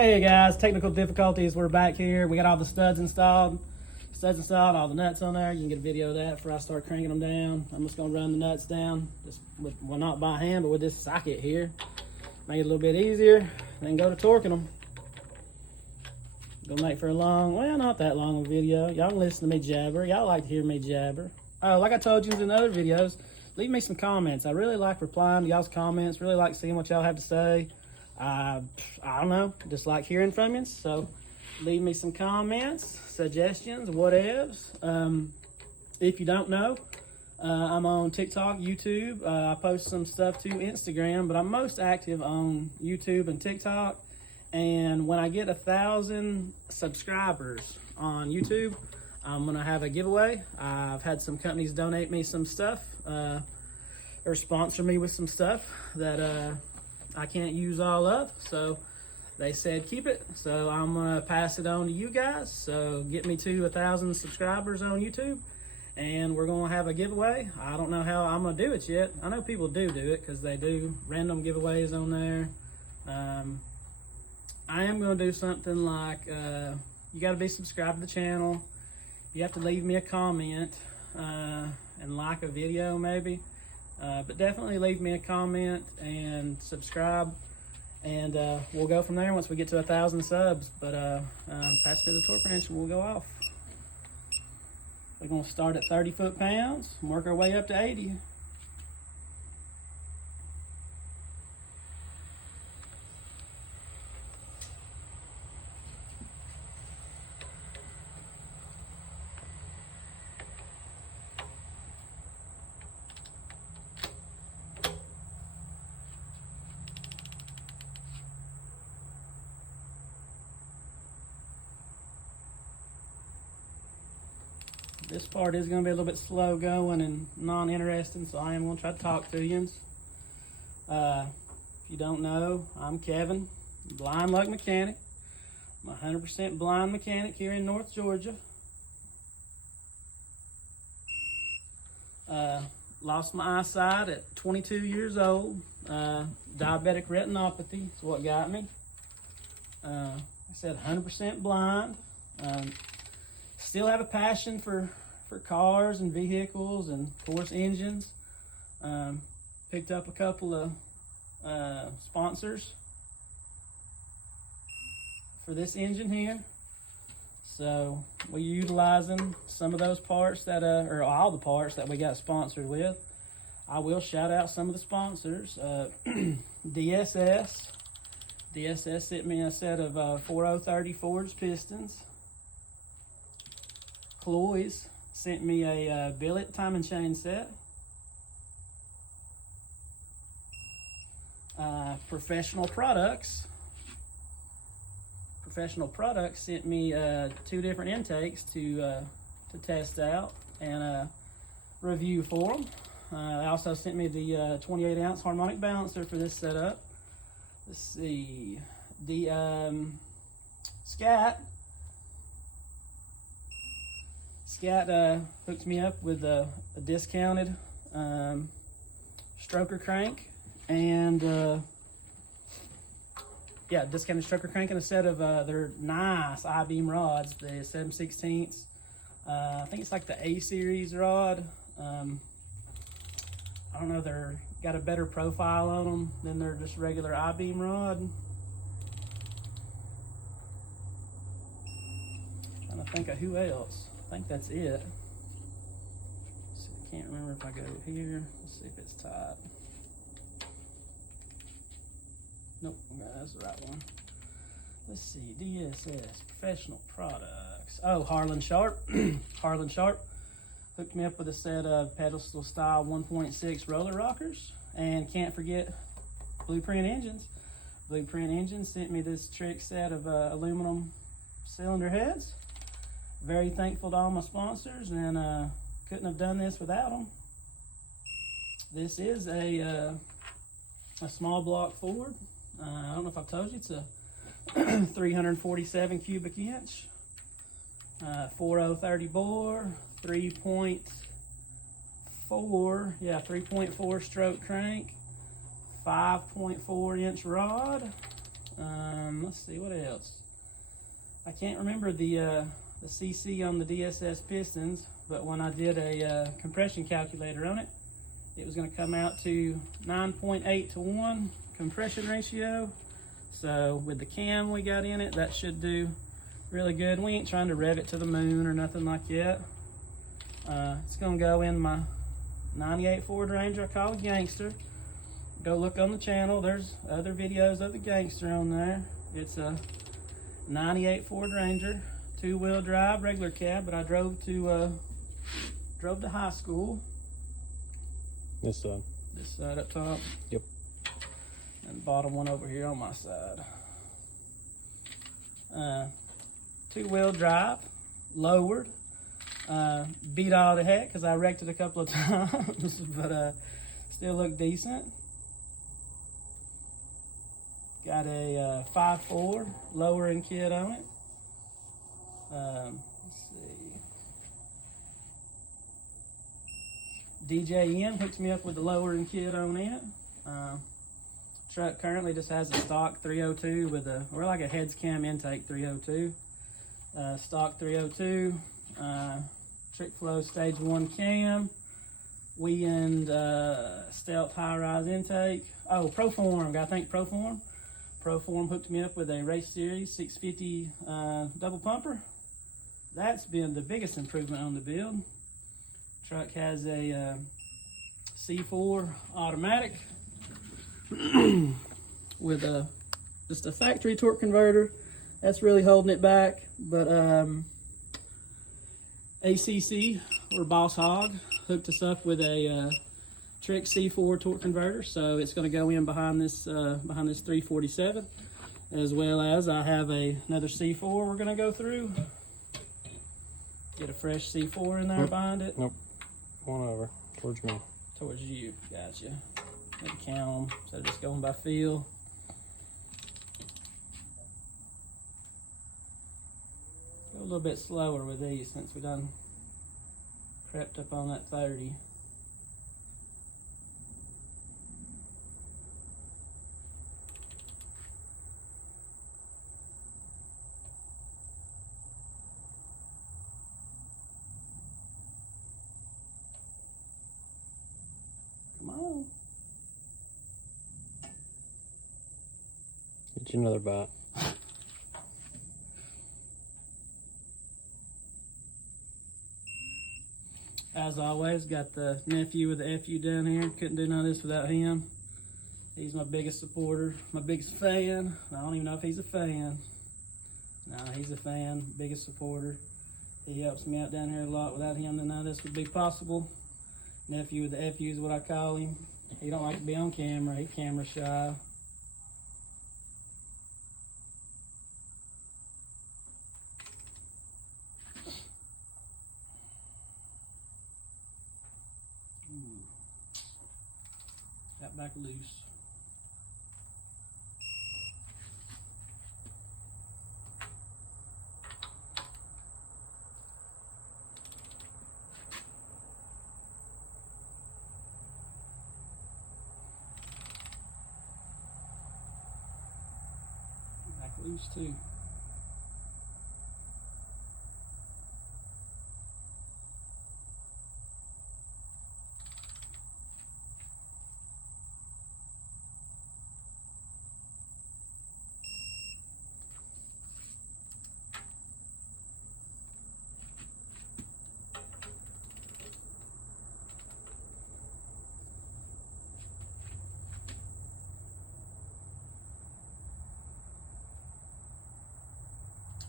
Hey guys, technical difficulties. We're back here. We got all the studs installed, all the nuts on there. You can get a video of that before I start cranking them down. I'm just gonna run the nuts down, just with, well, not by hand, but with this socket here. Make it a little bit easier, then go to torquing them. Gonna make for a long, well, not that long of a video. Y'all can listen to me jabber. Y'all like to hear me jabber. Like I told you in other videos, leave me some comments. I really like replying to y'all's comments. Really like seeing what y'all have to say. I don't know, just like hearing from you. So leave me some comments, suggestions, whatevs. If you don't know, I'm on TikTok, YouTube. I post some stuff to Instagram, but I'm most active on YouTube and TikTok. And when I get 1,000 subscribers on YouTube, I'm gonna have a giveaway. I've had some companies donate me some stuff, or sponsor me with some stuff that I can't use all of, so they said keep it. So I'm gonna pass it on to you guys. So get me to 1,000 subscribers on YouTube, and we're gonna have a giveaway. I don't know how I'm gonna do it yet. I know people do it because they do random giveaways on there. I am gonna do something like you got to be subscribed to the channel. You have to leave me a comment and like a video maybe. But definitely leave me a comment and subscribe, and we'll go from there once we get to 1,000 subs. But pass me the torque wrench and we'll go off. We're gonna start at 30 foot-pounds and work our way up to 80. This part is going to be a little bit slow going and non-interesting, so I am going to try to talk to you. If you don't know, I'm Kevin, Blind Luck Mechanic. I'm a 100% blind mechanic here in North Georgia. Lost my eyesight at 22 years old. Diabetic retinopathy is what got me. I said 100% blind. Still have a passion for cars and vehicles and, of course, engines. Picked up a couple of sponsors for this engine here. So we're utilizing some of those parts that, or all the parts that we got sponsored with. I will shout out some of the sponsors. DSS. DSS sent me a set of 4030 forged pistons. Cloy's sent me a billet timing chain set. Professional Products sent me 2 different intakes to test out and review for them. They also sent me the 28-ounce harmonic balancer for this setup. Let's see, the Scat hooked me up with a discounted stroker crank and discounted stroker crank and a set of their nice I-beam rods, the 7/16. I think it's like the A series rod. I don't know, they're got a better profile on them than their just regular I-beam rod. Trying to think of who else. I think that's it. Let's see, I can't remember if I go here. Let's see if it's tight. Nope, that's the right one. Let's see, DSS, Professional Products. Oh, Harlan Sharp. Harlan Sharp hooked me up with a set of pedestal style 1.6 roller rockers. And can't forget Blueprint Engines. Blueprint Engines sent me this trick set of aluminum cylinder heads. Very thankful to all my sponsors, and couldn't have done this without them. This is a small block Ford. I don't know if I've told you, it's a 347 cubic inch, 4030 bore, 3.4 stroke crank, 5.4 inch rod. Let's see, what else? I can't remember the CC on the DSS pistons, but when I did a compression calculator on it, it was going to come out to 9.8 to 1 compression ratio. So with the cam we got in it, that should do really good. We ain't trying to rev it to the moon or nothing like that. It's going to go in my 98 Ford Ranger I call a Gangster. Go look on the channel. There's other videos of the Gangster on there. It's a 98 Ford Ranger, 2-wheel drive, regular cab, but I drove to high school. This side. This side up top. Yep. And the bottom one over here on my side. 2-wheel drive, lowered. Beat all to heck because I wrecked it a couple of times, but still look decent. Got a 5.4 lowering kit on it. Let's see. DJN hooks me up with the lowering kit on it. Truck currently just has a stock 302 with or like a heads cam intake 302. Stock 302. Trick Flow Stage 1 cam. Wind Stealth high-rise intake. Oh, Proform. Gotta thank Proform. Proform hooked me up with a Race Series 650 double pumper. That's been the biggest improvement on the build. Truck has a C4 automatic with just a factory torque converter. That's really holding it back, but ACC or Boss Hog hooked us up with a Trick C4 torque converter, so it's going to go in behind this 347, as well as I have another C4 we're going to go through. Get a fresh C4 in there behind it. Nope. One over towards me. Towards you. Gotcha. Maybe count them instead of just going by feel. Go a little bit slower with these since we done crept up on that 30. Come on. Get you another bite. As always, got the nephew with the FU down here. Couldn't do none of this without him. He's my biggest supporter, my biggest fan. I don't even know if he's a fan. No, he's a fan, biggest supporter. He helps me out down here a lot. Without him, none of this would be possible. Nephew with the FU is what I call him. He don't like to be on camera. He's camera shy. Got back loose. Back loose too.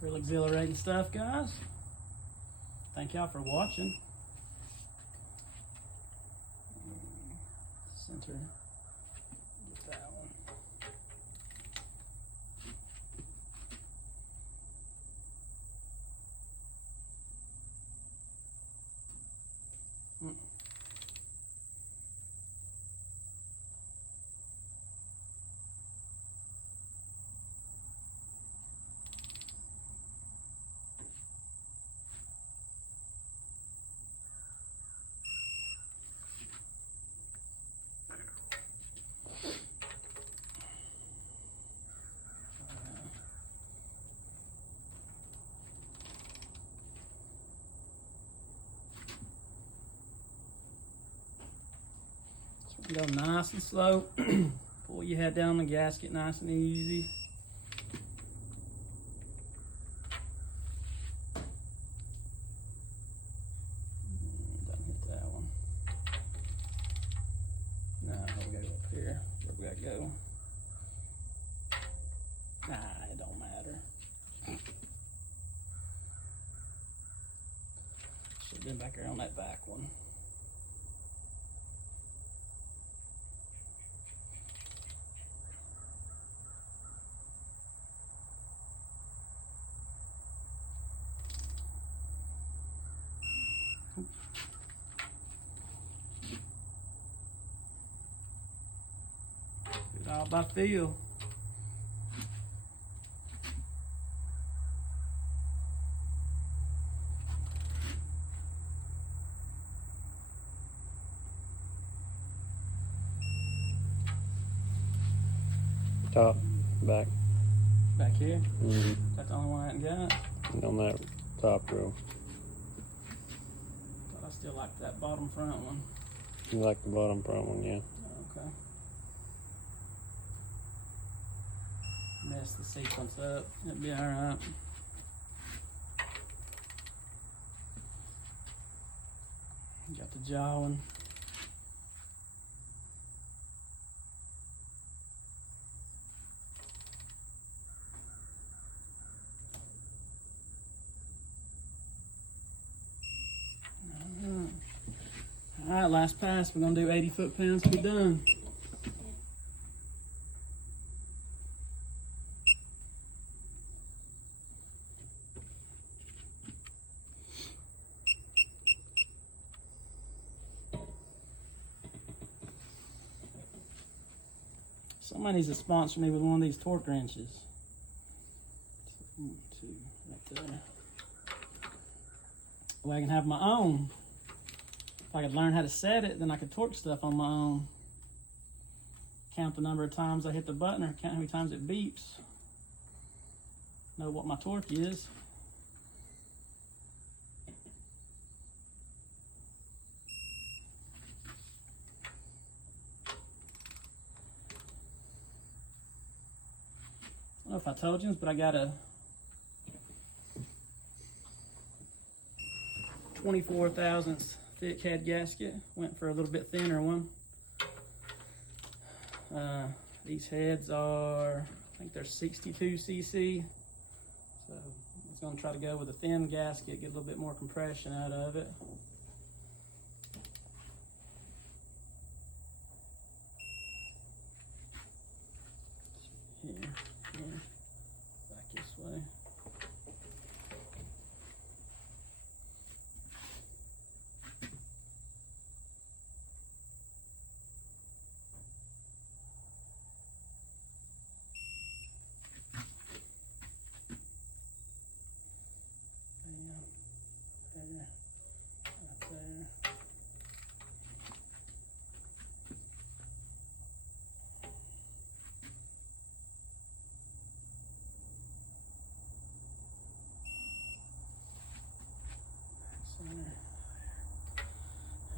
Real exhilarating stuff, guys. Thank y'all for watching. Center. Get that one. Go nice and slow. Pull your head down the gasket nice and easy. Doesn't hit that one. No, we gotta go up here. Where we gotta go? Nah, it don't matter. Should've been back there on that back one. Do it all by feel. Top, back. Back here? Mm-hmm. That's the only one I hadn't got. And on that top row. But I still like that bottom front one. You like the bottom front one, yeah. Okay. Mess the sequence up. It'll be alright. Got the jawing. Alright, last pass. We're gonna do 80 foot-pounds to be done. Somebody needs to sponsor me with one of these torque wrenches. 1, 2, right there. Well, I can have my own. If I could learn how to set it, then I could torque stuff on my own. Count the number of times I hit the button or count how many times it beeps. Know what my torque is. I don't know if I told you this, but I got a 24 thousandths thick head gasket. Went for a little bit thinner one. These heads are, I think they're 62 cc. So I was gonna try to go with a thin gasket, get a little bit more compression out of it. Here, here, back this way.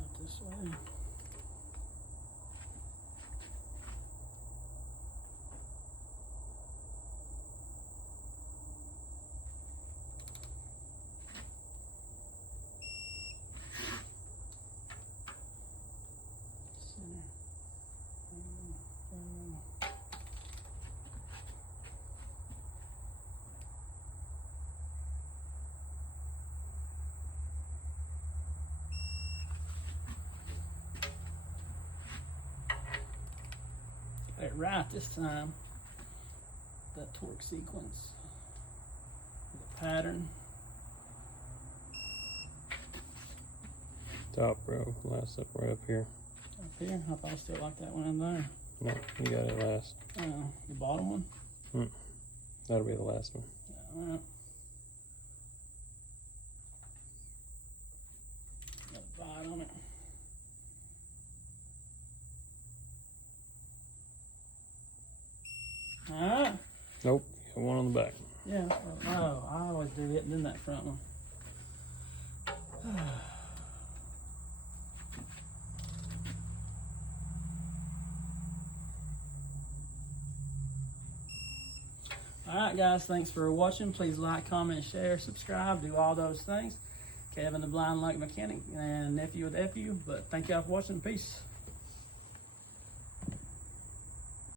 Out this way. Got it right this time. That torque sequence. The pattern. Top row, last up right up here. Up here? I thought I still like that one in there. No, you got it last. Oh, the bottom one? That'll be the last one. Alright. Got a bite on it. Alright. Nope, got one on the back. Yeah. Oh, I always do it and then that front one. Alright guys, thanks for watching. Please like, comment, share, subscribe, do all those things. Kevin the Blind Luck Mechanic and nephew with FU. But thank y'all for watching. Peace.